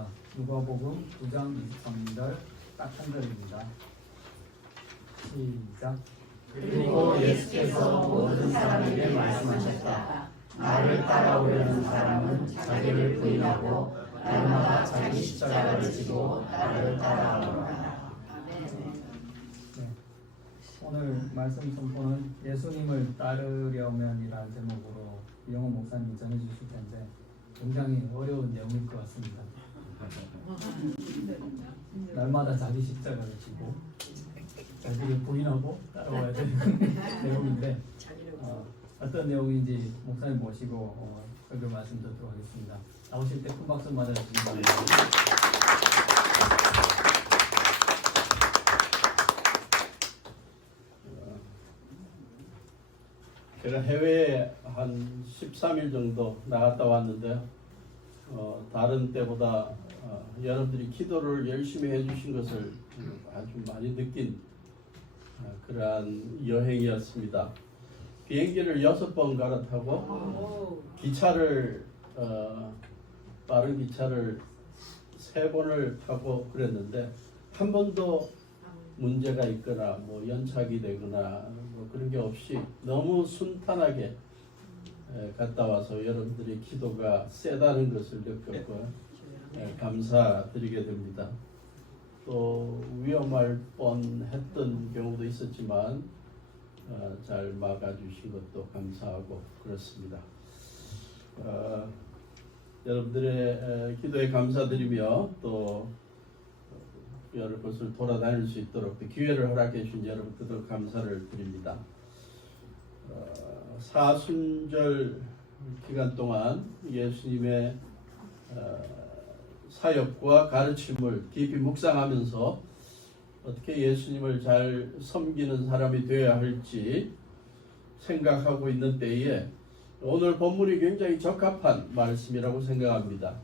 있습니다. 누가복음 9장 23절 딱 한 절입니다. 시작. 그리고 예수께서 모든 사람에게 말씀하셨다. 나를 따라오려는 사람은 자기를 부인하고 날마다 자기 십자가를 지고 나를 따라오라. 네. 오늘 말씀 선포는 예수님을 따르려면이라는 제목으로 이영호 목사님이 전해주실 텐데 굉장히 어려운 내용일 것 같습니다. 날마다 자기 십자가를 지고 자기를 부인하고 따라와야 되는 내용인데 어떤 내용인지 목사님 모시고 설교 말씀 듣도록 하겠습니다. 나오실 때 큰 박수 맞아주시기 바랍니다. 제가 해외에 한 13일 정도 나갔다 왔는데요. 다른 때보다 여러분들이 기도를 열심히 해주신 것을 아주 많이 느낀 그러한 여행이었습니다. 비행기를 6번 갈아타고 기차를 빠른 기차를 3번을 타고 그랬는데 한 번도 문제가 있거나 뭐 연착이 되거나 뭐 그런 게 없이 너무 순탄하게 갔다 와서 여러분들의 기도가 세다는 것을 느꼈고 감사드리게 됩니다. 또 위험할 뻔했던 경우도 있었지만 잘 막아주신 것도 감사하고 그렇습니다. 여러분들의 기도에 감사드리며 또 여러 곳을 돌아다닐 수 있도록 기회를 허락해 주신 여러분들도 감사를 드립니다. 사순절 기간 동안 예수님의 사역과 가르침을 깊이 묵상하면서 어떻게 예수님을 잘 섬기는 사람이 되어야 할지 생각하고 있는 때에 오늘 본문이 굉장히 적합한 말씀이라고 생각합니다.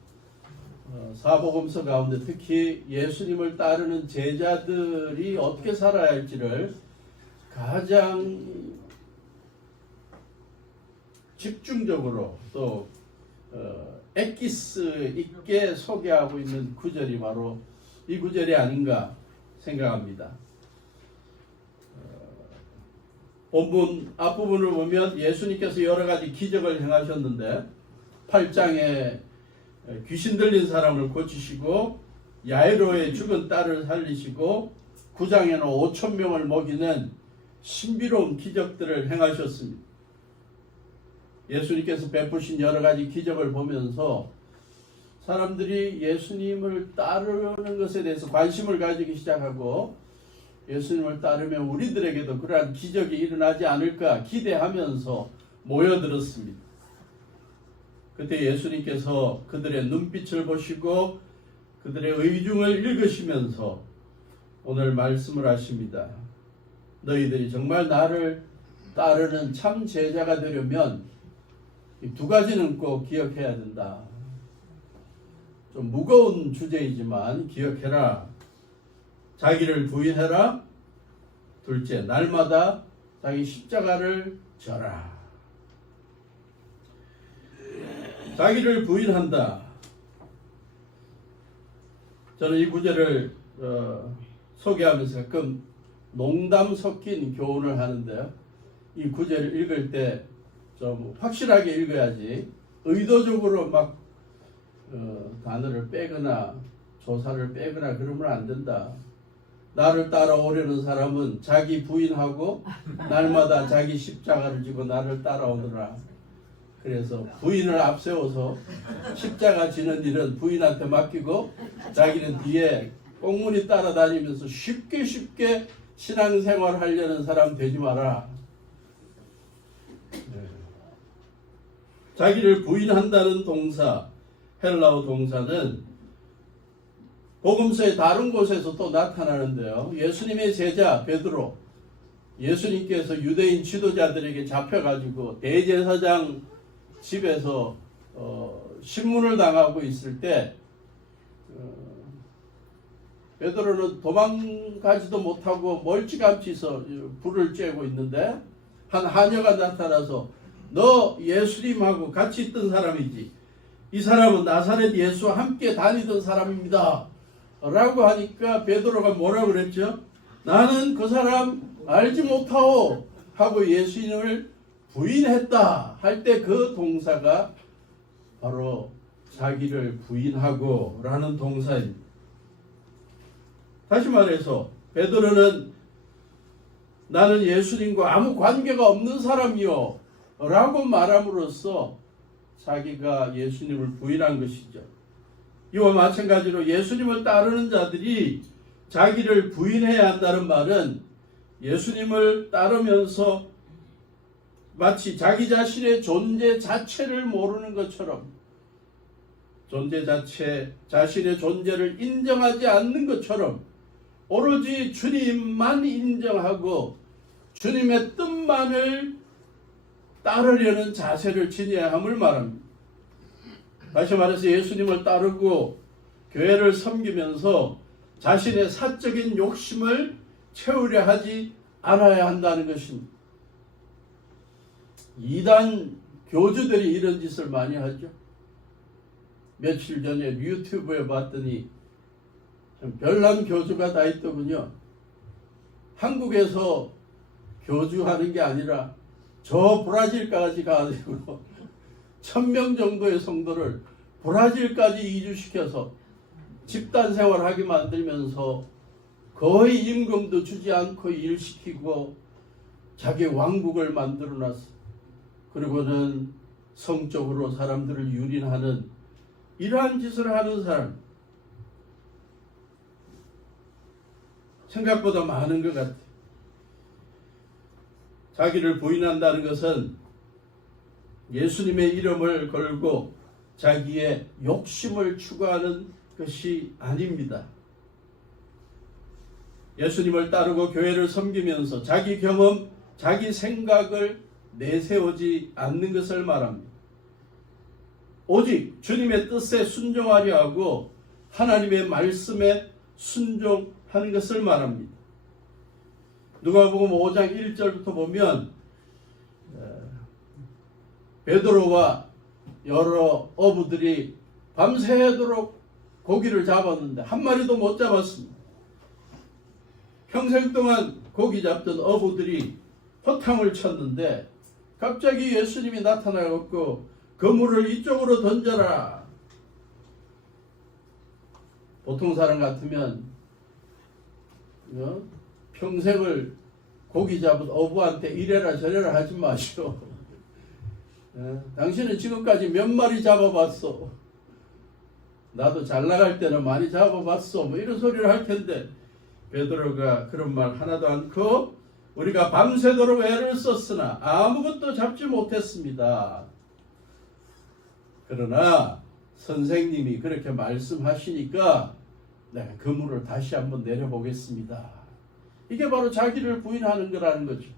사복음서 가운데 특히 예수님을 따르는 제자들이 어떻게 살아야 할지를 가장 집중적으로 또 엑기스 있게 소개하고 있는 구절이 바로 이 구절이 아닌가 생각합니다. 본문 앞부분을 보면 예수님께서 여러 가지 기적을 행하셨는데 8장에 귀신 들린 사람을 고치시고 야이로의 죽은 딸을 살리시고 9장에는 5,000명을 먹이는 신비로운 기적들을 행하셨습니다. 예수님께서 베푸신 여러 가지 기적을 보면서 사람들이 예수님을 따르는 것에 대해서 관심을 가지기 시작하고 예수님을 따르면 우리들에게도 그러한 기적이 일어나지 않을까 기대하면서 모여들었습니다. 그때 예수님께서 그들의 눈빛을 보시고 그들의 의중을 읽으시면서 오늘 말씀을 하십니다. 너희들이 정말 나를 따르는 참 제자가 되려면 이 2가지는 꼭 기억해야 된다. 좀 무거운 주제이지만 기억해라. 자기를 부인해라. 둘째, 날마다 자기 십자가를 져라. 자기를 부인한다. 저는 이 구절을 소개하면서 가끔 농담 섞인 교훈을 하는데요. 이 구절을 읽을 때 좀 확실하게 읽어야지 의도적으로 막 단어를 빼거나 조사를 빼거나 그러면 안 된다. 나를 따라오려는 사람은 자기 부인하고 날마다 자기 십자가를 지고 나를 따라오느라. 그래서 부인을 앞세워서 십자가 지는 일은 부인한테 맡기고 자기는 뒤에 꽁무니 따라다니면서 쉽게 신앙생활 하려는 사람 되지 마라. 자기를 부인한다는 동사, 헬라어 동사는 복음서의 다른 곳에서 또 나타나는데요. 예수님의 제자 베드로, 예수님께서 유대인 지도자들에게 잡혀가지고 대제사장 집에서 신문을 당하고 있을 때 베드로는 도망가지도 못하고 멀찌감치서 불을 쬐고 있는데 한 하녀가 나타나서 너 예수님하고 같이 있던 사람이지. 이 사람은 나사렛 예수와 함께 다니던 사람입니다. 라고 하니까 베드로가 뭐라고 그랬죠? 나는 그 사람 알지 못하오 하고 예수님을 부인했다 할 때 그 동사가 바로 자기를 부인하고 라는 동사입니다. 다시 말해서 베드로는 나는 예수님과 아무 관계가 없는 사람이요 라고 말함으로써 자기가 예수님을 부인한 것이죠. 이와 마찬가지로 예수님을 따르는 자들이 자기를 부인해야 한다는 말은 예수님을 따르면서 마치 자기 자신의 존재 자체를 모르는 것처럼 존재 자체, 자신의 존재를 인정하지 않는 것처럼 오로지 주님만 인정하고 주님의 뜻만을 따르려는 자세를 지녀야 함을 말합니다. 다시 말해서 예수님을 따르고 교회를 섬기면서 자신의 사적인 욕심을 채우려 하지 않아야 한다는 것입니다. 이단 교주들이 이런 짓을 많이 하죠. 며칠 전에 유튜브에 봤더니 참 별난 교주가 다 있더군요. 한국에서 교주하는 게 아니라 저 브라질까지 가가지고 1000명 정도의 성도를 브라질까지 이주시켜서 집단 생활하게 만들면서 거의 임금도 주지 않고 일시키고 자기 왕국을 만들어놨어. 그리고는 성적으로 사람들을 유린하는 이러한 짓을 하는 사람 생각보다 많은 것 같아요. 자기를 부인한다는 것은 예수님의 이름을 걸고 자기의 욕심을 추구하는 것이 아닙니다. 예수님을 따르고 교회를 섬기면서 자기 경험, 자기 생각을 내세우지 않는 것을 말합니다. 오직 주님의 뜻에 순종하려 하고 하나님의 말씀에 순종하는 것을 말합니다. 누가복음 5장 1절부터 보면 베드로와 여러 어부들이 밤새도록 고기를 잡았는데 한 마리도 못 잡았습니다. 평생 동안 고기 잡던 어부들이 허탕을 쳤는데 갑자기 예수님이 나타나갖고 그물을 이쪽으로 던져라. 보통 사람 같으면 평생을 고기 잡은 어부한테 이래라 저래라 하지 마시오. 당신은 지금까지 몇 마리 잡아봤어. 나도 잘 나갈 때는 많이 잡아봤어. 뭐 이런 소리를 할 텐데 베드로가 그런 말 하나도 않고 우리가 밤새도록 애를 썼으나 아무것도 잡지 못했습니다. 그러나 선생님이 그렇게 말씀하시니까 내가 그물을 다시 한번 내려보겠습니다. 이게 바로 자기를 부인하는 거라는 거죠.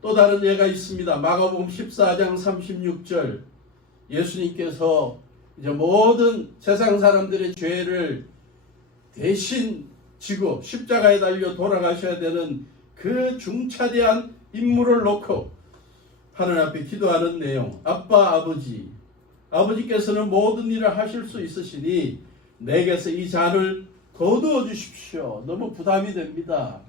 또 다른 예가 있습니다. 마가복음 14장 36절 예수님께서 이제 모든 세상 사람들의 죄를 대신 지고 십자가에 달려 돌아가셔야 되는 그 중차대한 임무를 놓고 하늘 앞에 기도하는 내용. 아빠 아버지께서는 모든 일을 하실 수 있으시니 내게서 이 잔을 거두어 주십시오. 너무 부담이 됩니다.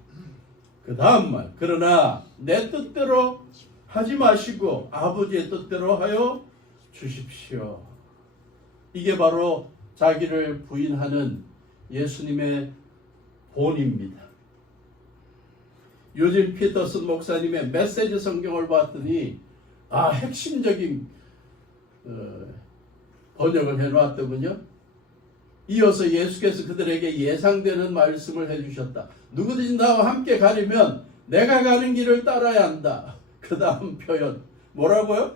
그 다음 말, 그러나 내 뜻대로 하지 마시고 아버지의 뜻대로 하여 주십시오. 이게 바로 자기를 부인하는 예수님의 본입니다. 요즘 피터슨 목사님의 메시지 성경을 봤더니 핵심적인 번역을 해놓았더군요. 이어서 예수께서 그들에게 예상되는 말씀을 해주셨다. 누구든지 나와 함께 가려면 내가 가는 길을 따라야 한다. 그 다음 표현 뭐라고요?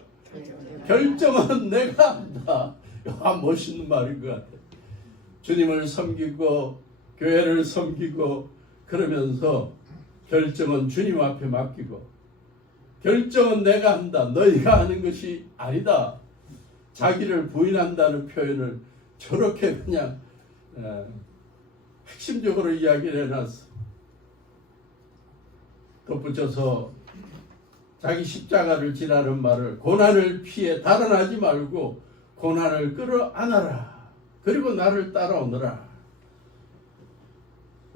결정은 내가 한다. 멋있는 말인 것 같아요. 주님을 섬기고 교회를 섬기고 그러면서 결정은 주님 앞에 맡기고 결정은 내가 한다. 너희가 하는 것이 아니다. 자기를 부인한다는 표현을 저렇게 그냥 핵심적으로 이야기를 해놨어. 덧붙여서 자기 십자가를 지라는 말을 고난을 피해 달아나지 말고 고난을 끌어안아라. 그리고 나를 따라오너라.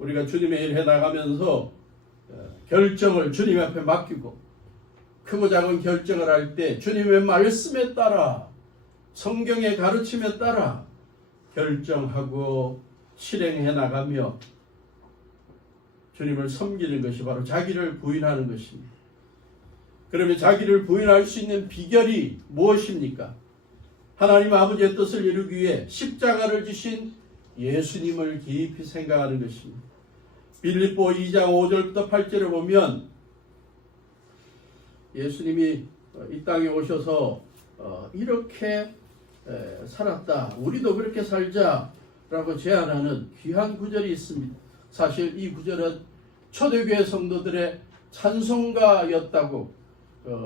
우리가 주님의 일 해나가면서 결정을 주님 앞에 맡기고 크고 작은 결정을 할 때 주님의 말씀에 따라 성경의 가르침에 따라 결정하고 실행해 나가며 주님을 섬기는 것이 바로 자기를 부인하는 것입니다. 그러면 자기를 부인할 수 있는 비결이 무엇입니까? 하나님 아버지의 뜻을 이루기 위해 십자가를 지신 예수님을 깊이 생각하는 것입니다. 빌립보 2장 5절부터 8절을 보면 예수님이 이 땅에 오셔서 이렇게 살았다. 우리도 그렇게 살자라고 제안하는 귀한 구절이 있습니다. 사실 이 구절은 초대교회 성도들의 찬송가였다고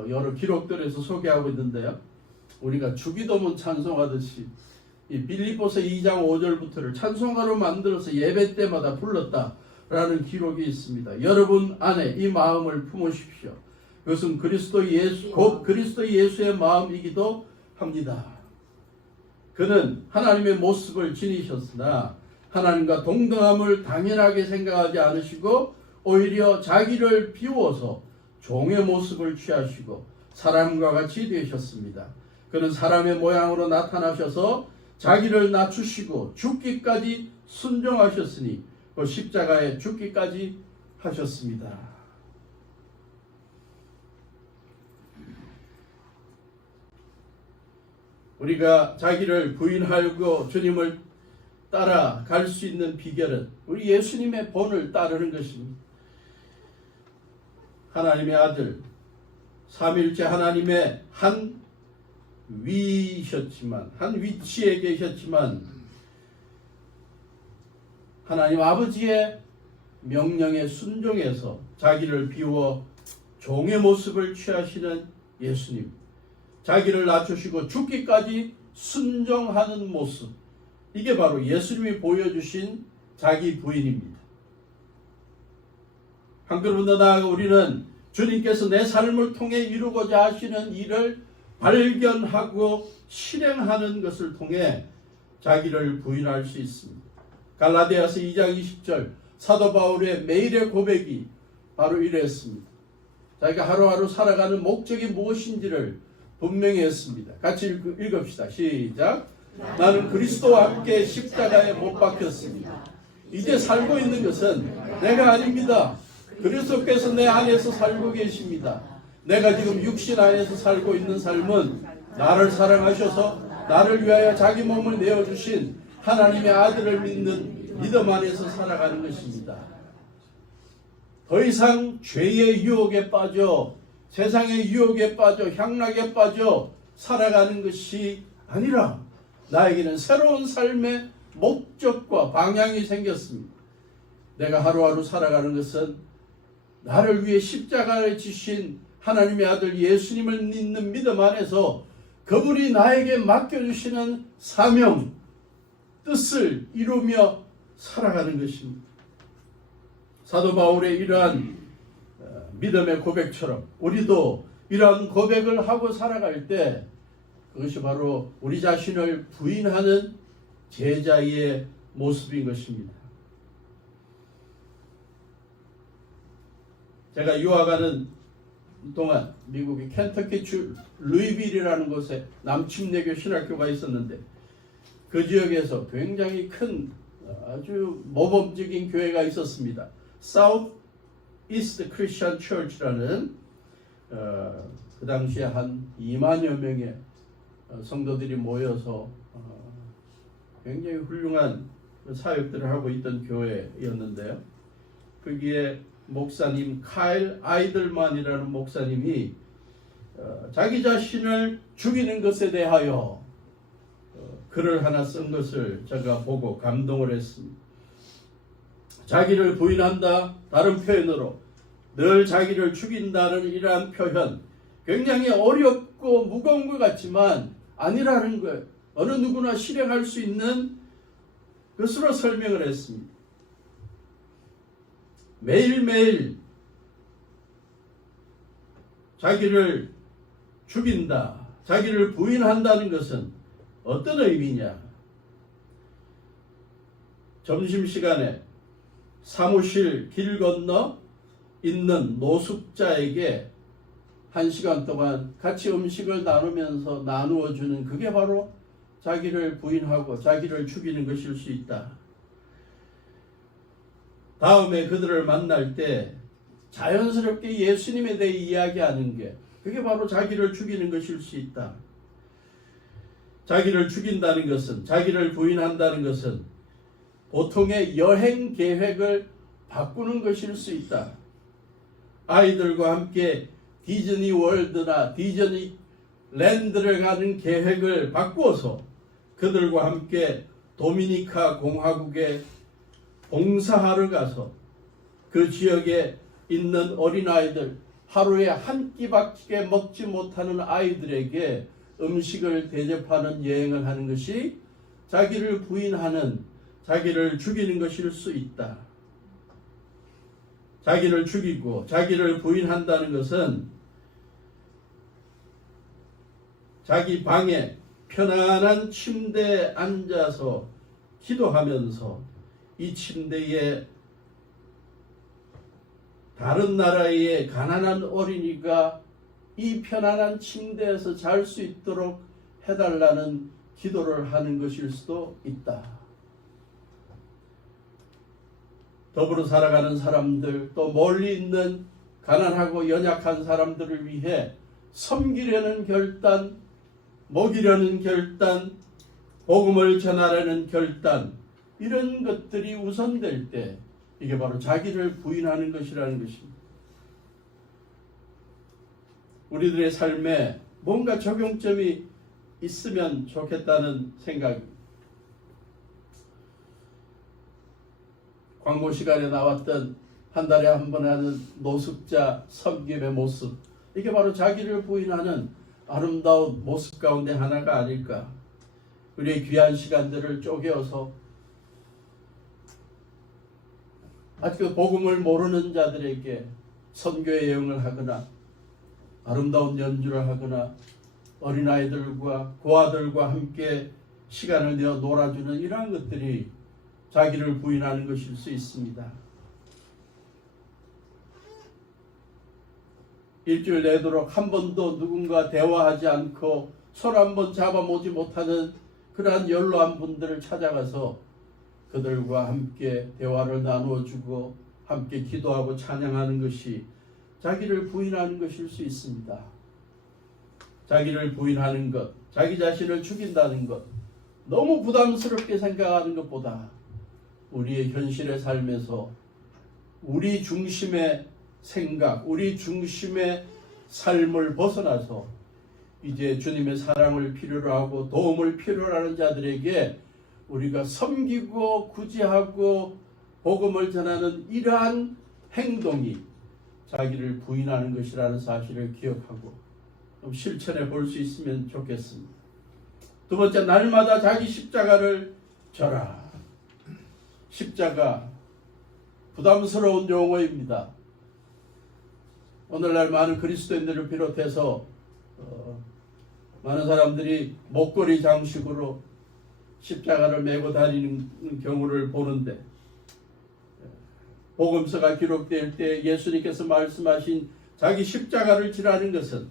여러 기록들에서 소개하고 있는데요. 우리가 주기도문 찬송하듯이 이 빌립보서 2장 5절부터를 찬송가로 만들어서 예배 때마다 불렀다라는 기록이 있습니다. 여러분 안에 이 마음을 품으십시오. 그것은 그리스도 예수, 곧 그리스도 예수의 마음이기도 합니다. 그는 하나님의 모습을 지니셨으나 하나님과 동등함을 당연하게 생각하지 않으시고 오히려 자기를 비워서 종의 모습을 취하시고 사람과 같이 되셨습니다. 그는 사람의 모양으로 나타나셔서 자기를 낮추시고 죽기까지 순종하셨으니 그 십자가에 죽기까지 하셨습니다. 우리가 자기를 부인하고 주님을 따라갈 수 있는 비결은 우리 예수님의 본을 따르는 것입니다. 하나님의 아들, 삼위일체 하나님의 한 위이셨지만, 한 위치에 계셨지만 하나님 아버지의 명령에 순종해서 자기를 비워 종의 모습을 취하시는 예수님, 자기를 낮추시고 죽기까지 순종하는 모습, 이게 바로 예수님이 보여주신 자기 부인입니다. 한 걸음 더 나아가 우리는 주님께서 내 삶을 통해 이루고자 하시는 일을 발견하고 실행하는 것을 통해 자기를 부인할 수 있습니다. 갈라디아서 2장 20절 사도 바울의 매일의 고백이 바로 이랬습니다. 자기가 하루하루 살아가는 목적이 무엇인지를 분명히 했습니다. 같이 읽읍시다. 시작. 나는 그리스도와 함께 십자가에 못 박혔습니다. 이제 살고 있는 것은 내가 아닙니다. 그리스도께서 내 안에서 살고 계십니다. 내가 지금 육신 안에서 살고 있는 삶은 나를 사랑하셔서 나를 위하여 자기 몸을 내어주신 하나님의 아들을 믿는 믿음 안에서 살아가는 것입니다. 더 이상 죄의 유혹에 빠져 세상의 유혹에 빠져 향락에 빠져 살아가는 것이 아니라 나에게는 새로운 삶의 목적과 방향이 생겼습니다. 내가 하루하루 살아가는 것은 나를 위해 십자가를 지신 하나님의 아들 예수님을 믿는 믿음 안에서 그분이 나에게 맡겨주시는 사명, 뜻을 이루며 살아가는 것입니다. 사도 바울의 이러한 믿음의 고백처럼 우리도 이러한 고백을 하고 살아갈 때 그것이 바로 우리 자신을 부인하는 제자의 모습인 것입니다. 제가 유학하는 동안 미국의 켄터키 루이빌이라는 곳에 남침내교 신학교가 있었는데 그 지역에서 굉장히 큰 아주 모범적인 교회가 있었습니다. South East Christian Church라는 그 당시에 한 2만여 명의 성도들이 모여서 굉장히 훌륭한 사역들을 하고 있던 교회였는데요. 거기에 목사님 카일 아이들만이라는 목사님이 자기 자신을 죽이는 것에 대하여 글을 하나 쓴 것을 제가 보고 감동을 했습니다. 자기를 부인한다, 다른 표현으로 늘 자기를 죽인다는 이러한 표현, 굉장히 어렵고 무거운 것 같지만 아니라는 거예요. 어느 누구나 실행할 수 있는 것으로 설명을 했습니다. 매일매일 자기를 죽인다, 자기를 부인한다는 것은 어떤 의미냐? 점심시간에 사무실 길 건너 있는 노숙자에게 1시간 동안 같이 음식을 나누어 주는, 그게 바로 자기를 부인하고 자기를 죽이는 것일 수 있다. 다음에 그들을 만날 때 자연스럽게 예수님에 대해 이야기하는 게, 그게 바로 자기를 죽이는 것일 수 있다. 자기를 죽인다는 것은, 자기를 부인한다는 것은 보통의 여행 계획을 바꾸는 것일 수 있다. 아이들과 함께 디즈니 월드나 디즈니 랜드를 가는 계획을 바꾸어서 그들과 함께 도미니카 공화국에 봉사하러 가서 그 지역에 있는 어린아이들, 하루에 한 끼밖에 먹지 못하는 아이들에게 음식을 대접하는 여행을 하는 것이 자기를 부인하는, 자기를 죽이는 것일 수 있다. 자기를 죽이고 자기를 부인한다는 것은 자기 방에 편안한 침대에 앉아서 기도하면서 이 침대에 다른 나라의 가난한 어린이가 이 편안한 침대에서 잘 수 있도록 해달라는 기도를 하는 것일 수도 있다. 더불어 살아가는 사람들, 또 멀리 있는 가난하고 연약한 사람들을 위해 섬기려는 결단, 먹이려는 결단, 복음을 전하려는 결단, 이런 것들이 우선될 때 이게 바로 자기를 부인하는 것이라는 것입니다. 우리들의 삶에 뭔가 적용점이 있으면 좋겠다는 생각입니다. 광고 시간에 나왔던 한 달에 한 번 하는 노숙자 섬김의 모습, 이게 바로 자기를 부인하는 아름다운 모습 가운데 하나가 아닐까. 우리의 귀한 시간들을 쪼개어서 아직 복음을 모르는 자들에게 선교의 여행을 하거나 아름다운 연주를 하거나 어린아이들과 고아들과 함께 시간을 내어 놀아주는 이러한 것들이 자기를 부인하는 것일 수 있습니다. 일주일 내도록 한 번도 누군가 대화하지 않고 손 한 번 잡아보지 못하는 그러한 연로한 분들을 찾아가서 그들과 함께 대화를 나누어주고 함께 기도하고 찬양하는 것이 자기를 부인하는 것일 수 있습니다. 자기를 부인하는 것, 자기 자신을 죽인다는 것, 너무 부담스럽게 생각하는 것보다 우리의 현실의 삶에서 우리 중심의 생각, 우리 중심의 삶을 벗어나서 이제 주님의 사랑을 필요로 하고 도움을 필요로 하는 자들에게 우리가 섬기고 구제하고 복음을 전하는 이러한 행동이 자기를 부인하는 것이라는 사실을 기억하고 좀 실천해 볼 수 있으면 좋겠습니다. 두 번째, 날마다 자기 십자가를 져라. 십자가, 부담스러운 용어입니다. 오늘날 많은 그리스도인들을 비롯해서 많은 사람들이 목걸이 장식으로 십자가를 메고 다니는 경우를 보는데, 복음서가 기록될 때 예수님께서 말씀하신 자기 십자가를 지라는 것은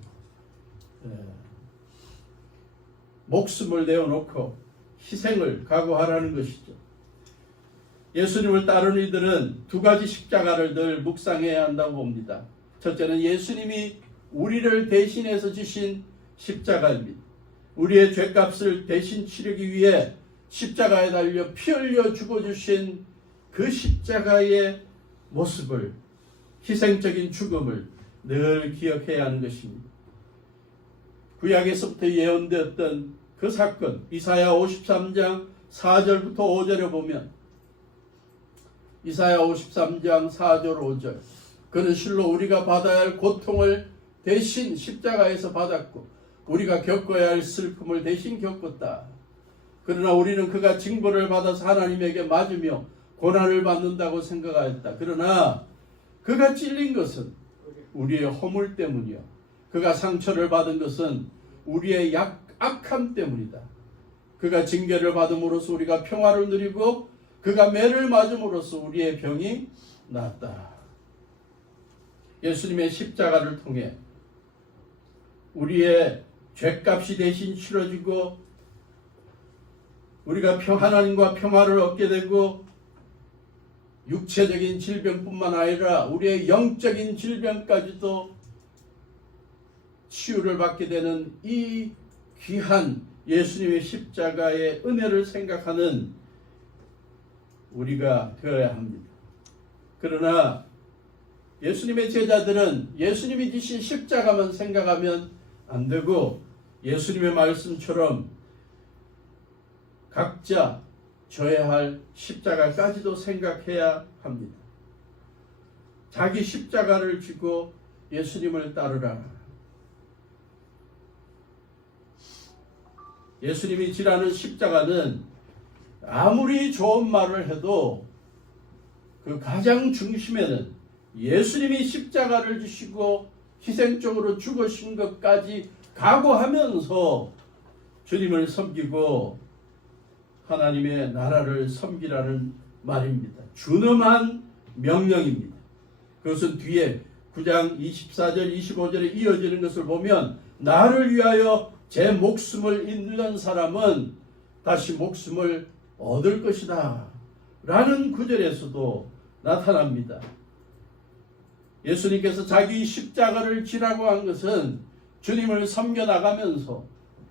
목숨을 내어놓고 희생을 각오하라는 것이죠. 예수님을 따르는 이들은 두 가지 십자가를 늘 묵상해야 한다고 봅니다. 첫째는 예수님이 우리를 대신해서 지신 십자가입니다. 우리의 죄값을 대신 치르기 위해 십자가에 달려 피 흘려 죽어주신 그 십자가의 모습을, 희생적인 죽음을 늘 기억해야 하는 것입니다. 구약에서부터 예언되었던 그 사건, 이사야 53장 4절부터 5절에 보면, 이사야 53장 4절 5절, 그는 실로 우리가 받아야 할 고통을 대신 십자가에서 받았고 우리가 겪어야 할 슬픔을 대신 겪었다. 그러나 우리는 그가 징벌을 받아서 하나님에게 맞으며 고난을 받는다고 생각하였다. 그러나 그가 찔린 것은 우리의 허물 때문이요 그가 상처를 받은 것은 우리의 악함 때문이다. 그가 징계를 받음으로써 우리가 평화를 누리고 그가 매를 맞음으로써 우리의 병이 낫다. 예수님의 십자가를 통해 우리의 죄값이 대신 치러지고 우리가 하나님과 평화를 얻게 되고 육체적인 질병뿐만 아니라 우리의 영적인 질병까지도 치유를 받게 되는 이 귀한 예수님의 십자가의 은혜를 생각하는 우리가 되어야 합니다. 그러나 예수님의 제자들은 예수님이 지신 십자가만 생각하면 안 되고 예수님의 말씀처럼 각자 져야 할 십자가까지도 생각해야 합니다. 자기 십자가를 지고 예수님을 따르라. 예수님이 지라는 십자가는 아무리 좋은 말을 해도 그 가장 중심에는 예수님이 십자가를 지시고 희생적으로 죽으신 것까지 각오하면서 주님을 섬기고 하나님의 나라를 섬기라는 말입니다. 준엄한 명령입니다. 그것은 뒤에 9장 24절 25절에 이어지는 것을 보면 나를 위하여 제 목숨을 잃는 사람은 다시 목숨을 얻을 것이다 라는 구절에서도 나타납니다. 예수님께서 자기 십자가를 지라고 한 것은 주님을 섬겨나가면서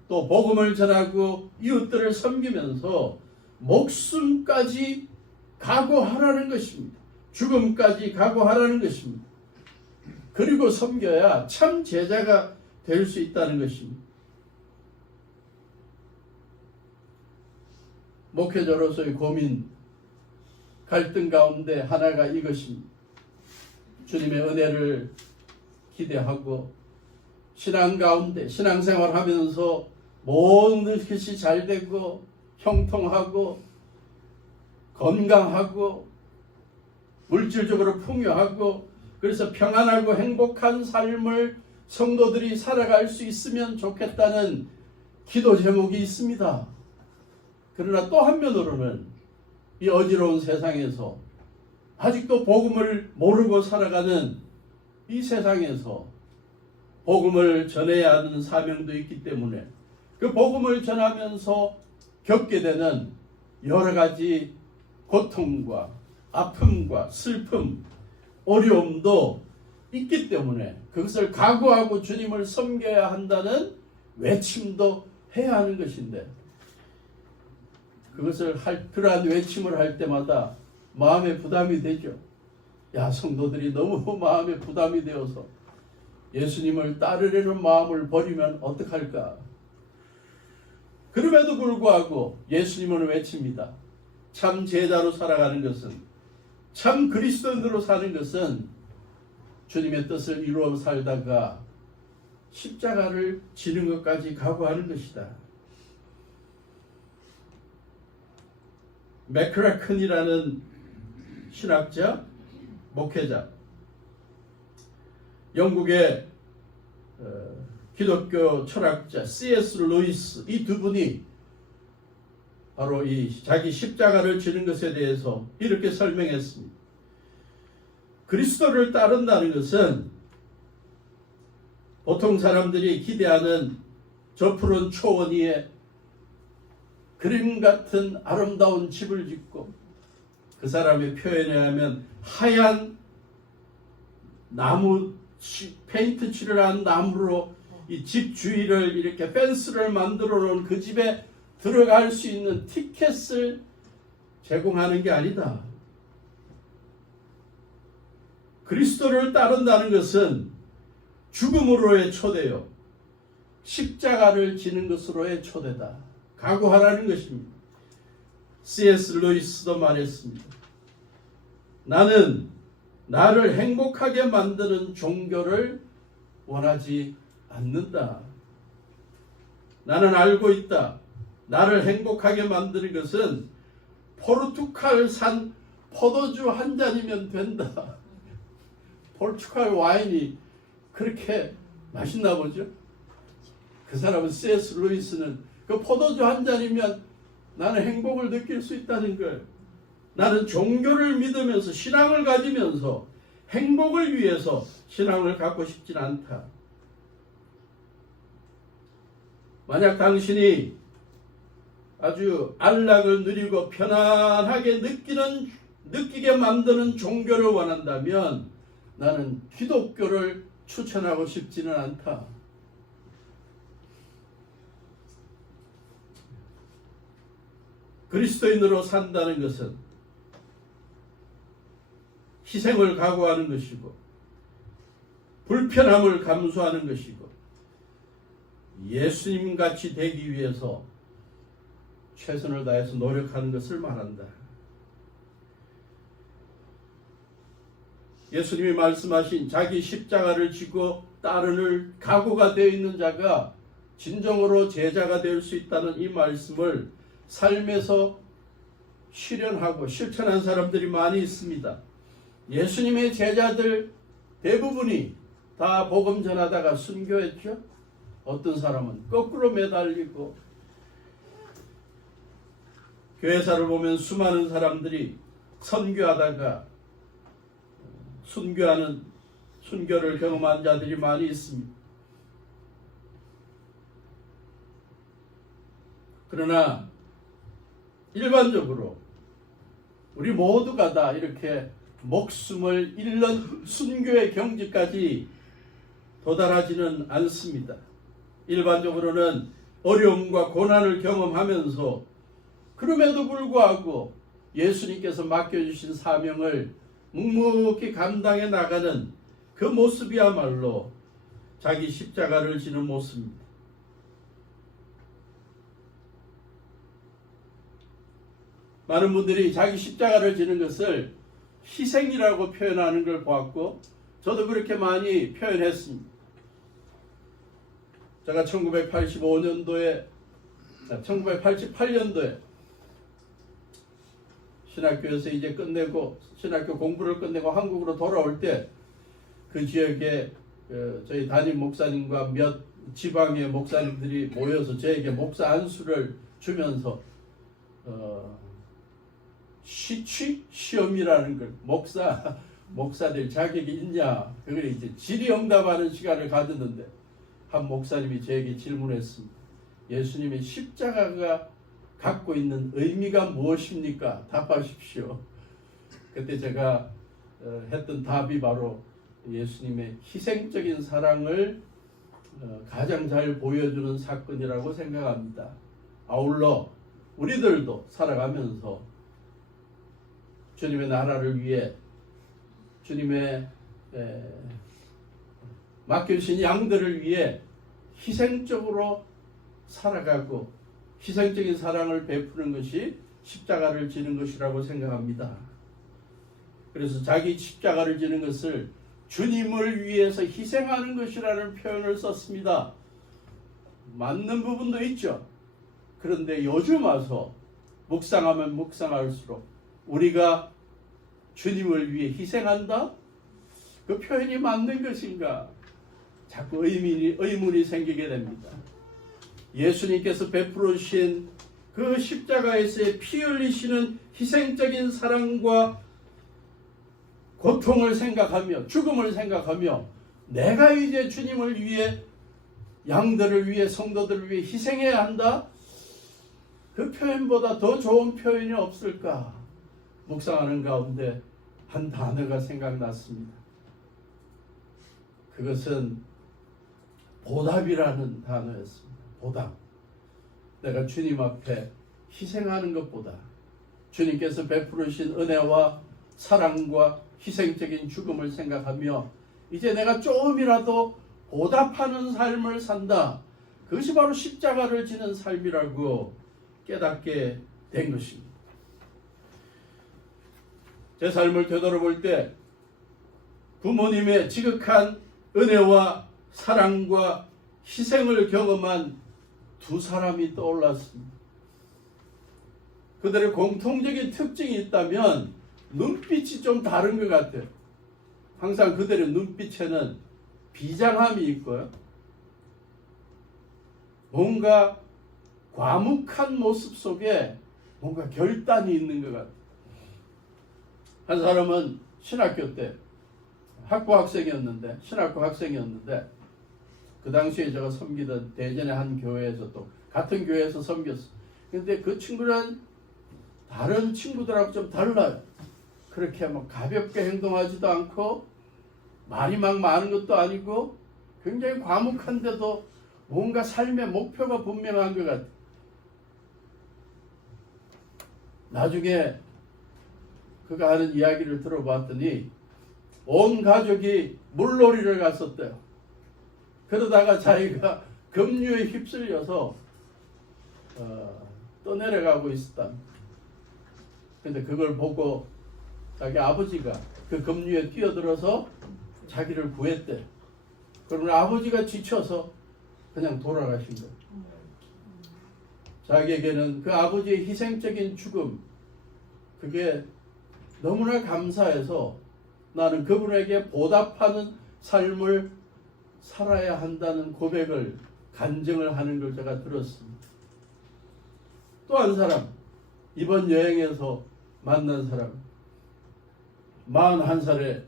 또 복음을 전하고 이웃들을 섬기면서 목숨까지 각오하라는 것입니다. 죽음까지 각오하라는 것입니다. 그리고 섬겨야 참 제자가 될 수 있다는 것입니다. 목회자로서의 고민, 갈등 가운데 하나가 이것입니다. 주님의 은혜를 기대하고 신앙 가운데 신앙생활 하면서 모든 것이 잘 되고 형통하고 건강하고 물질적으로 풍요하고 그래서 평안하고 행복한 삶을 성도들이 살아갈 수 있으면 좋겠다는 기도 제목이 있습니다. 그러나 또 한면으로는 이 어지러운 세상에서 아직도 복음을 모르고 살아가는 이 세상에서 복음을 전해야 하는 사명도 있기 때문에 그 복음을 전하면서 겪게 되는 여러 가지 고통과 아픔과 슬픔, 어려움도 있기 때문에 그것을 각오하고 주님을 섬겨야 한다는 외침도 해야 하는 것인데 그것을 그러한 외침을 할 때마다 마음에 부담이 되죠. 야, 성도들이 너무 마음에 부담이 되어서 예수님을 따르려는 마음을 버리면 어떡할까? 그럼에도 불구하고 예수님을 외칩니다. 참 제자로 살아가는 것은, 참 그리스도인으로 사는 것은 주님의 뜻을 이루어 살다가 십자가를 지는 것까지 각오하는 것이다. 맥크라큰이라는 신학자, 목회자, 영국의 기독교 철학자 C.S. 루이스, 이 두 분이 바로 이 자기 십자가를 지는 것에 대해서 이렇게 설명했습니다. 그리스도를 따른다는 것은 보통 사람들이 기대하는 저 푸른 초원 위에 그림 같은 아름다운 집을 짓고 그 사람의 표현에 하면 하얀 나무 페인트 칠을 한 나무로 이 집 주위를 이렇게 펜스를 만들어 놓은 그 집에 들어갈 수 있는 티켓을 제공하는 게 아니다. 그리스도를 따른다는 것은 죽음으로의 초대요. 십자가를 지는 것으로의 초대다. 각오하라는 것입니다. C.S. 루이스도 말했습니다. 나는 나를 행복하게 만드는 종교를 원하지 않는다. 나는 알고 있다. 나를 행복하게 만드는 것은 포르투갈산 포도주 한 잔이면 된다. 포르투갈 와인이 그렇게 맛있나 보죠? 그 사람은 C.S. 루이스는 그 포도주 한 잔이면 나는 행복을 느낄 수 있다는 거예요. 나는 종교를 믿으면서 신앙을 가지면서 행복을 위해서 신앙을 갖고 싶진 않다. 만약 당신이 아주 안락을 누리고 편안하게 느끼게 만드는 종교를 원한다면 나는 기독교를 추천하고 싶지는 않다. 그리스도인으로 산다는 것은 희생을 각오하는 것이고 불편함을 감수하는 것이고 예수님같이 되기 위해서 최선을 다해서 노력하는 것을 말한다. 예수님이 말씀하신 자기 십자가를 지고 따르는 각오가 되어 있는 자가 진정으로 제자가 될 수 있다는 이 말씀을 삶에서 실현하고 실천한 사람들이 많이 있습니다. 예수님의 제자들 대부분이 다 복음 전하다가 순교했죠. 어떤 사람은 거꾸로 매달리고, 교회사를 보면 수많은 사람들이 선교하다가 순교를 경험한 자들이 많이 있습니다. 그러나 일반적으로 우리 모두가 다 이렇게 목숨을 잃는 순교의 경지까지 도달하지는 않습니다. 일반적으로는 어려움과 고난을 경험하면서 그럼에도 불구하고 예수님께서 맡겨주신 사명을 묵묵히 감당해 나가는 그 모습이야말로 자기 십자가를 지는 모습입니다. 많은 분들이 자기 십자가를 지는 것을 희생이라고 표현하는 걸 보았고 저도 그렇게 많이 표현했습니다. 제가 1988년도에 신학교에서 이제 끝내고 신학교 공부를 끝내고 한국으로 돌아올 때 그 지역에 저희 담임 목사님과 몇 지방의 목사님들이 모여서 저에게 목사 안수를 주면서 시험이라는 걸 목사들 자격이 있냐 그걸 이제 질의응답하는 시간을 가졌는데 한 목사님이 저에게 질문했습니다. 예수님의 십자가가 갖고 있는 의미가 무엇입니까? 답하십시오. 그때 제가 했던 답이 바로 예수님의 희생적인 사랑을 가장 잘 보여주는 사건이라고 생각합니다. 아울러 우리들도 살아가면서 주님의 나라를 위해 주님의 맡겨주신 양들을 위해 희생적으로 살아가고 희생적인 사랑을 베푸는 것이 십자가를 지는 것이라고 생각합니다. 그래서 자기 십자가를 지는 것을 주님을 위해서 희생하는 것이라는 표현을 썼습니다. 맞는 부분도 있죠. 그런데 요즘 와서 묵상하면 묵상할수록 우리가 주님을 위해 희생한다? 그 표현이 맞는 것인가? 자꾸 의문이 생기게 됩니다. 예수님께서 베풀어 주신 그 십자가에서의 피 흘리시는 희생적인 사랑과 고통을 생각하며 죽음을 생각하며 내가 이제 주님을 위해 양들을 위해 성도들을 위해 희생해야 한다? 그 표현보다 더 좋은 표현이 없을까? 묵상하는 가운데 한 단어가 생각났습니다. 그것은 보답이라는 단어였습니다. 보답. 내가 주님 앞에 희생하는 것보다 주님께서 베푸르신 은혜와 사랑과 희생적인 죽음을 생각하며 이제 내가 조금이라도 보답하는 삶을 산다. 그것이 바로 십자가를 지는 삶이라고 깨닫게 된 것입니다. 제 삶을 되돌아볼 때 부모님의 지극한 은혜와 사랑과 희생을 경험한 두 사람이 떠올랐습니다. 그들의 공통적인 특징이 있다면 눈빛이 좀 다른 것 같아요. 항상 그들의 눈빛에는 비장함이 있고요. 뭔가 과묵한 모습 속에 뭔가 결단이 있는 것 같아요. 한 사람은 신학교 때 학부 학생이었는데, 신학교 학생이었는데, 그 당시에 제가 섬기던 대전의 한 교회에서 또 같은 교회에서 섬겼어. 근데 그 친구는 다른 친구들하고 좀 달라요. 그렇게 막 가볍게 행동하지도 않고 말이 막 많은 것도 아니고 굉장히 과묵한데도 뭔가 삶의 목표가 분명한 것 같아요. 나중에 그가 하는 이야기를 들어봤더니 온 가족이 물놀이를 갔었대요. 그러다가 자기가 급류에 휩쓸려서 떠내려가고 있었다. 근데 그걸 보고 자기 아버지가 그 급류에 뛰어들어서 자기를 구했대. 그러면 아버지가 지쳐서 그냥 돌아가신 거예요. 자기에게는 그 아버지의 희생적인 죽음, 그게 너무나 감사해서 나는 그분에게 보답하는 삶을 살아야 한다는 고백을, 간증을 하는 걸 제가 들었습니다. 또 한 사람, 이번 여행에서 만난 사람, 41살의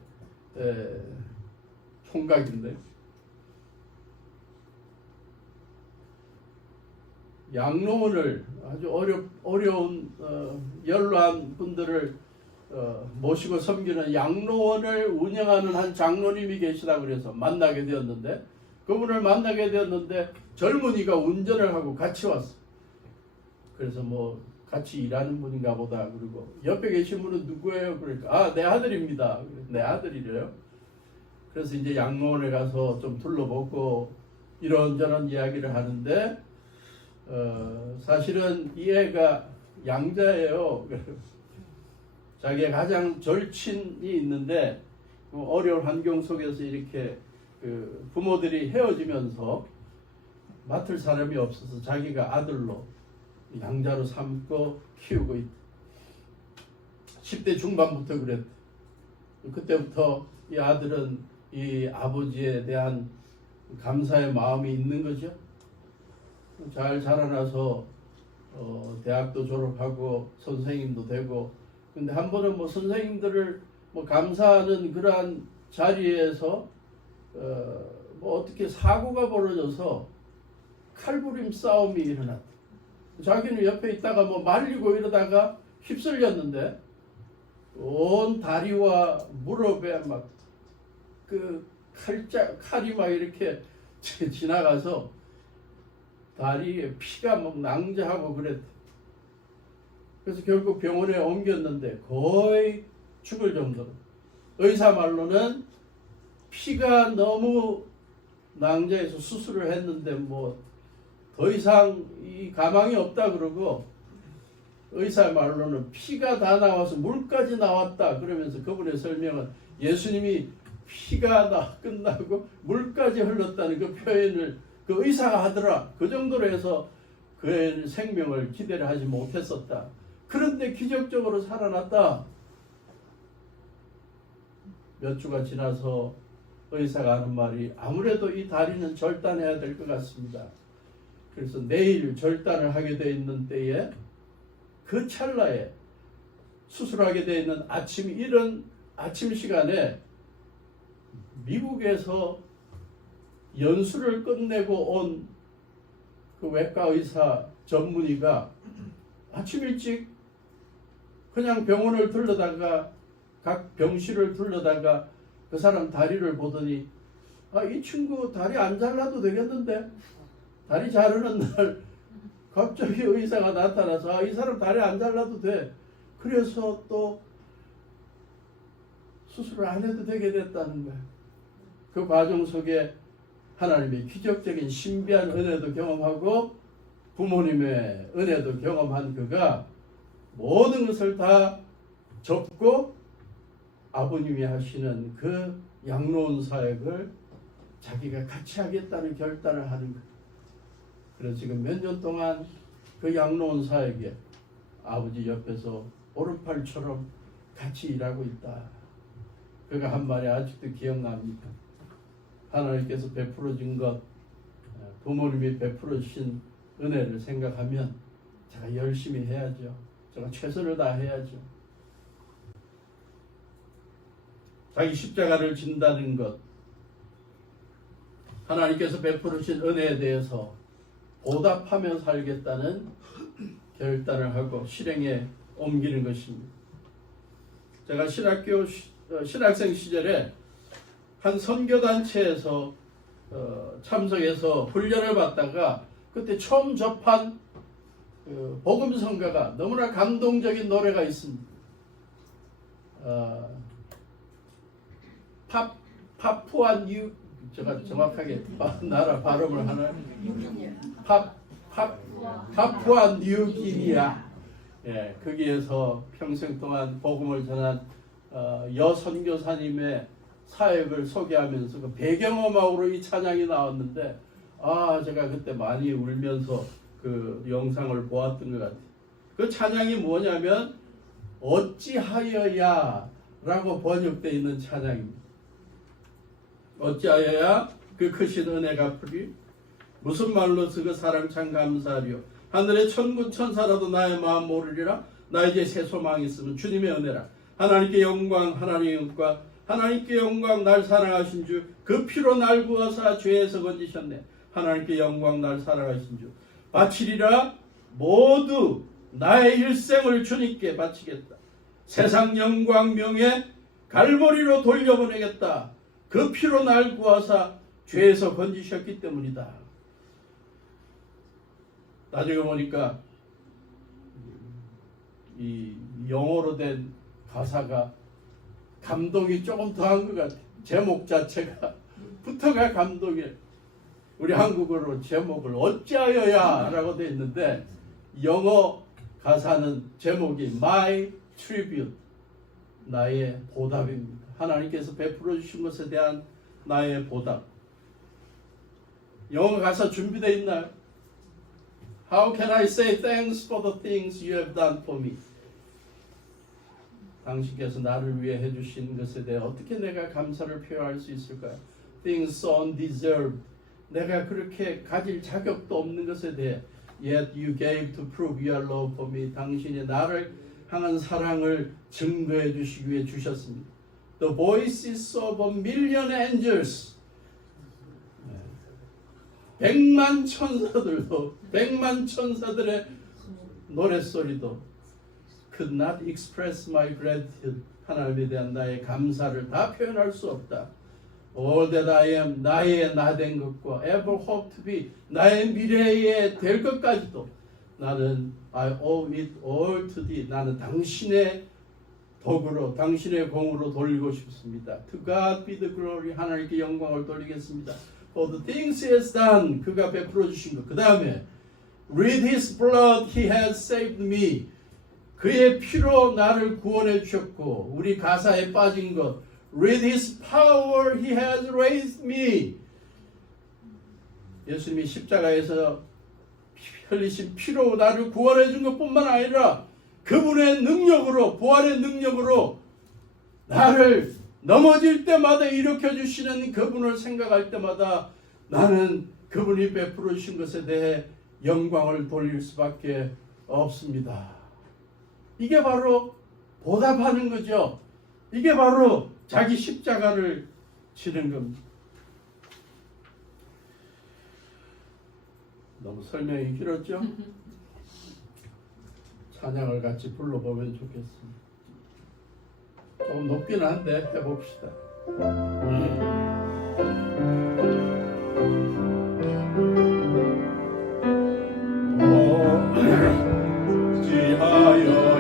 총각인데, 양로원을 아주 어려운 연로한 분들을 모시고 섬기는 양로원을 운영하는 한 장로님이 계시다고 그래서 만나게 되었는데, 그분을 만나게 되었는데 젊은이가 운전을 하고 같이 왔어. 그래서 뭐 같이 일하는 분인가 보다. 그리고 옆에 계신 분은 누구예요? 그러니까 내 아들입니다. 내 아들이래요. 그래서 이제 양로원에 가서 좀 둘러보고 이런저런 이야기를 하는데, 사실은 이 애가 양자예요. 자기의 가장 절친이 있는데 어려운 환경 속에서 이렇게 그 부모들이 헤어지면서 맡을 사람이 없어서 자기가 아들로 양자로 삼고 키우고 있다. 10대 중반부터 그랬다. 그때부터 이 아들은 이 아버지에 대한 감사의 마음이 있는 거죠. 잘 자라나서 대학도 졸업하고 선생님도 되고, 근데 한 번은 뭐 선생님들을 뭐 감사하는 그러한 자리에서 뭐 어떻게 사고가 벌어져서 칼부림 싸움이 일어났다. 자기는 옆에 있다가 뭐 말리고 이러다가 휩쓸렸는데 온 다리와 무릎에 막 그 칼이 막 이렇게 지나가서 다리에 피가 막 낭자하고 그랬대. 그래서 결국 병원에 옮겼는데 거의 죽을 정도로, 의사 말로는 피가 너무 낭자해서 수술을 했는데 뭐 더 이상 이 가망이 없다 그러고, 의사 말로는 피가 다 나와서 물까지 나왔다 그러면서 그분의 설명은 예수님이 피가 끝나고 물까지 흘렀다는 그 표현을 그 의사가 하더라. 그 정도로 해서 그의 생명을 기대를 하지 못했었다. 그런데 기적적으로 살아났다. 몇 주가 지나서 의사가 하는 말이, 아무래도 이 다리는 절단해야 될 것 같습니다. 그래서 내일 절단을 하게 돼 있는 때에, 그 찰나에 수술하게 돼 있는 이런 아침 시간에 미국에서 연수를 끝내고 온 그 외과 의사 전문의가 아침 일찍 그냥 병원을 둘러다가, 각 병실을 둘러다가 그 사람 다리를 보더니, 이 친구 다리 안 잘라도 되겠는데? 다리 자르는 날 갑자기 의사가 나타나서 이 사람 다리 안 잘라도 돼. 그래서 또 수술을 안 해도 되게 됐다는 거야. 그 과정 속에 하나님의 기적적인 신비한 은혜도 경험하고 부모님의 은혜도 경험한 그가 모든 것을 다 접고 아버님이 하시는 그 양로원 사역을 자기가 같이 하겠다는 결단을 하는 거예요. 그래서 지금 몇 년 동안 그 양로원 사역에 아버지 옆에서 오른팔처럼 같이 일하고 있다. 그가 한 말이 아직도 기억납니다. 하나님께서 베풀어 준 것 부모님이 베풀어 주신 은혜를 생각하면 제가 열심히 해야죠. 제가 최선을 다해야죠. 자기 십자가를 진다는 것, 하나님께서 베풀어 주신 은혜에 대해서 보답하며 살겠다는 결단을 하고 실행에 옮기는 것입니다. 제가 신학생 시절에 한 선교단체에서 참석해서 훈련을 받다가 그때 처음 접한 복음성가가 너무나 감동적인 노래가 있습니다. 파푸아 뉴, 제가 정확하게 나라 발음을 하나, 파푸아 뉴기니아, 예, 거기에서 평생 동안 복음을 전한 여선교사님의 사역을 소개하면서 그 배경음악으로 이 찬양이 나왔는데, 제가 그때 많이 울면서 그 영상을 보았던 것 같아요. 그 찬양이 뭐냐면 어찌하여야 라고 번역되어 있는 찬양입니다. 어찌하여야 그 크신 은혜 갚으리, 무슨 말로 그 사랑 참 감사하리요. 하늘의 천군 천사라도 나의 마음 모르리라. 나 이제 새 소망이 있으면 주님의 은혜라. 하나님께 영광, 하나님의 영광, 하나님께 영광, 날 사랑하신 주, 그 피로 날 구하사 죄에서 건지셨네. 하나님께 영광, 날 사랑하신 주, 바치리라. 모두 나의 일생을 주님께 바치겠다. 세상 영광 명예 갈보리로 돌려보내겠다. 그 피로 날 구하사 죄에서 건지셨기 때문이다. 나중에 보니까 이 영어로 된 가사가 감동이 조금 더한 것 같아요. 제목 자체가 부터가 감동이에요. 우리 한국어로 제목을 어찌하여야 라고 되어 있는데 영어 가사는 제목이 My Tribute, 나의 보답입니다. 하나님께서 베풀어 주신 것에 대한 나의 보답. 영어 가사 준비되어 있나요? How can I say thanks for the things you have done for me? 당신께서 나를 위해 해주신 것에 대해 어떻게 내가 감사를 표현할 수 있을까요? Things so undeserved. 내가 그렇게 가질 자격도 없는 것에 대해 Yet you gave to prove your love for me. 당신이 나를 향한 사랑을 증거해 주시기 위해 주셨습니다. The voices of a million angels. 100만 천사들도, 100만 천사들의 노랫소리도 could not express my gratitude. 하나님에 대한 나의 감사를 다 표현할 수 없다. All that I am, 나의 나 된 것과 ever hope to be, 나의 미래에 될 것까지도 나는 I owe it all to thee. 나는 당신의 덕으로, 당신의 공으로 돌리고 싶습니다. To God be the glory. 하나님께 영광을 돌리겠습니다. For the things he has done. 그가 베풀어 주신 것. 그 다음에 With his blood he has saved me. 그의 피로 나를 구원해 주셨고, 우리 가사에 빠진 것 With his power he has raised me. 예수님이 십자가에서 흘리신 피로 나를 구원해 준 것뿐만 아니라 그분의 능력으로, 부활의 능력으로 나를 넘어질 때마다 일으켜 주시는 그분을 생각할 때마다 나는 그분이 베풀어 주신 것에 대해 영광을 돌릴 수밖에 없습니다. 이게 바로 보답하는 거죠. 이게 바로 자기 십자가를 지는 겁니다. 너무 설명이 길었죠? 찬양을 같이 불러보면 좋겠습니다. 좀 높긴 한데 해봅시다.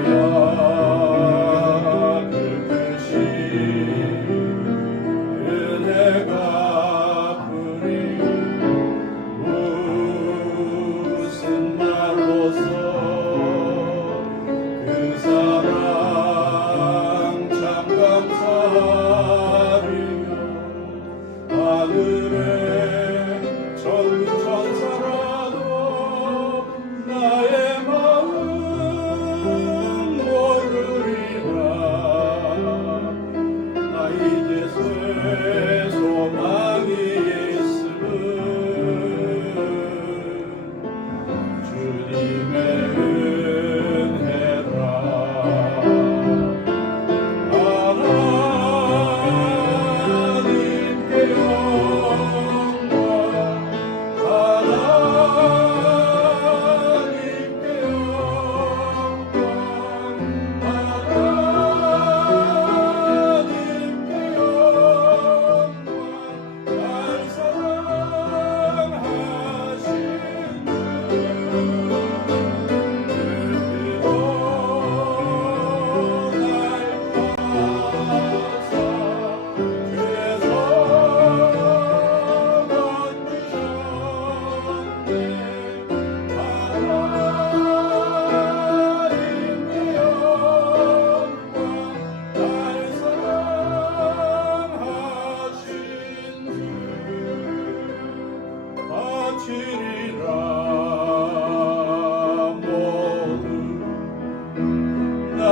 어찌하여야 그 크신 은혜가 부리 무슨 말로서 그 사랑 참 감사하리요. 하늘에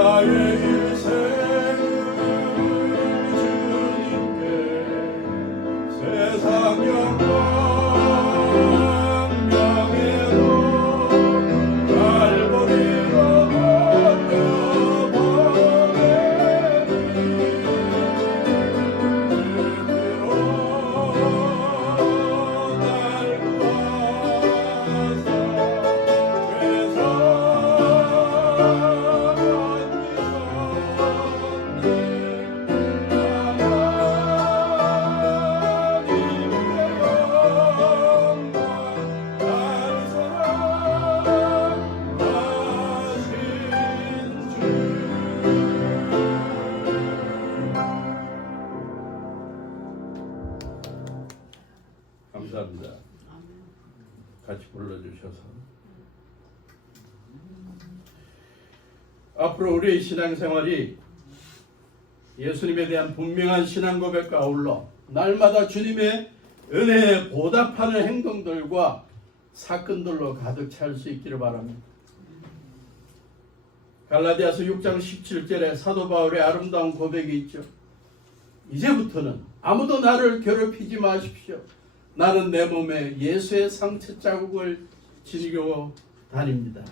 나의 인생을 주님께 세상 영광 명예로 갈보리로 감사합니다. 같이 불러주셔서. 앞으로 우리의 신앙생활이 예수님에 대한 분명한 신앙 고백과 아울러 날마다 주님의 은혜에 보답하는 행동들과 사건들로 가득 찰 수 있기를 바랍니다. 갈라디아서 6장 17절에 사도 바울의 아름다운 고백이 있죠. 이제부터는 아무도 나를 괴롭히지 마십시오. 나는 내 몸에 예수의 상처 자국을 지고 다닙니다.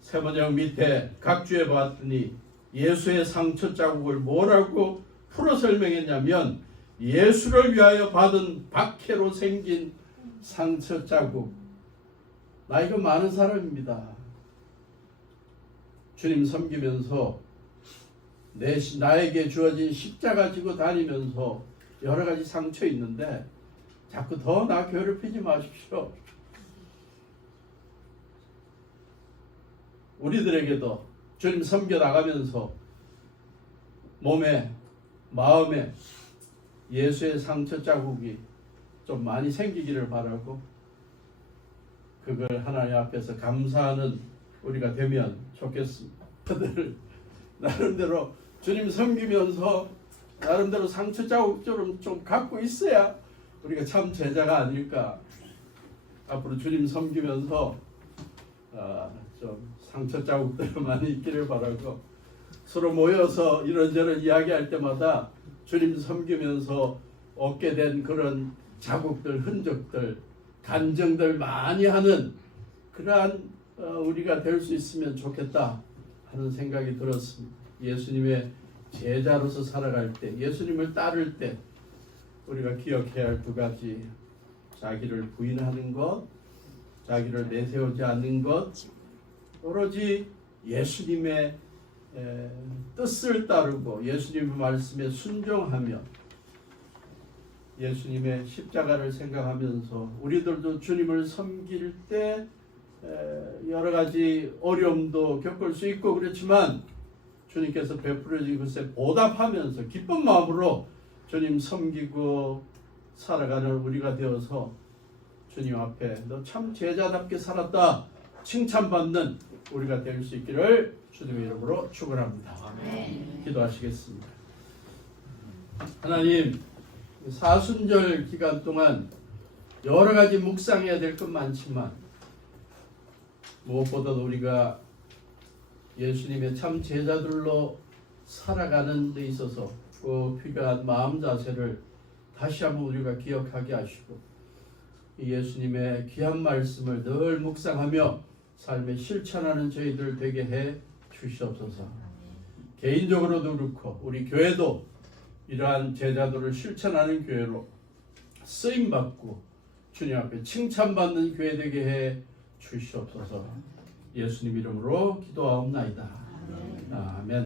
세번역 밑에 각주에 봤더니 예수의 상처 자국을 뭐라고 풀어 설명했냐면 예수를 위하여 받은 박해로 생긴 상처 자국. 나이가 많은 사람입니다. 주님 섬기면서 나에게 주어진 십자가 지고 다니면서 여러 가지 상처 있는데 자꾸 더 나 괴롭히지 마십시오. 우리들에게도 주님 섬겨 나가면서 몸에 마음에 예수의 상처 자국이 좀 많이 생기기를 바라고 그걸 하나님 앞에서 감사하는 우리가 되면 좋겠습니다. 그들 나름대로 주님 섬기면서 나름대로 상처 자국처럼 좀 갖고 있어야 우리가 참 제자가 아닐까. 앞으로 주님 섬기면서 좀 상처 자국들 많이 있기를 바라고 서로 모여서 이런저런 이야기할 때마다 주님 섬기면서 얻게 된 그런 자국들, 흔적들, 간증들 많이 하는 그러한 우리가 될 수 있으면 좋겠다 하는 생각이 들었습니다. 예수님의 제자로서 살아갈 때, 예수님을 따를 때 우리가 기억해야 할 두 가지, 자기를 부인하는 것, 자기를 내세우지 않는 것, 오로지 예수님의 뜻을 따르고 예수님의 말씀에 순종하며 예수님의 십자가를 생각하면서 우리들도 주님을 섬길 때 여러 가지 어려움도 겪을 수 있고 그렇지만 주님께서 베풀어진 것에 보답하면서 기쁜 마음으로 주님 섬기고 살아가는 우리가 되어서 주님 앞에 너 참 제자답게 살았다 칭찬받는 우리가 될 수 있기를 주님의 이름으로 축원합니다. 기도하시겠습니다. 하나님, 사순절 기간 동안 여러 가지 묵상해야 될 것 많지만 무엇보다도 우리가 예수님의 참 제자들로 살아가는 데 있어서 그 필요한 마음 자세를 다시 한번 우리가 기억하게 하시고 예수님의 귀한 말씀을 늘 묵상하며 삶에 실천하는 저희들 되게 해 주시옵소서. 개인적으로도 그렇고 우리 교회도 이러한 제자들을 실천하는 교회로 쓰임받고 주님 앞에 칭찬받는 교회 되게 해 주시옵소서. 예수님 이름으로 기도하옵나이다. 아멘.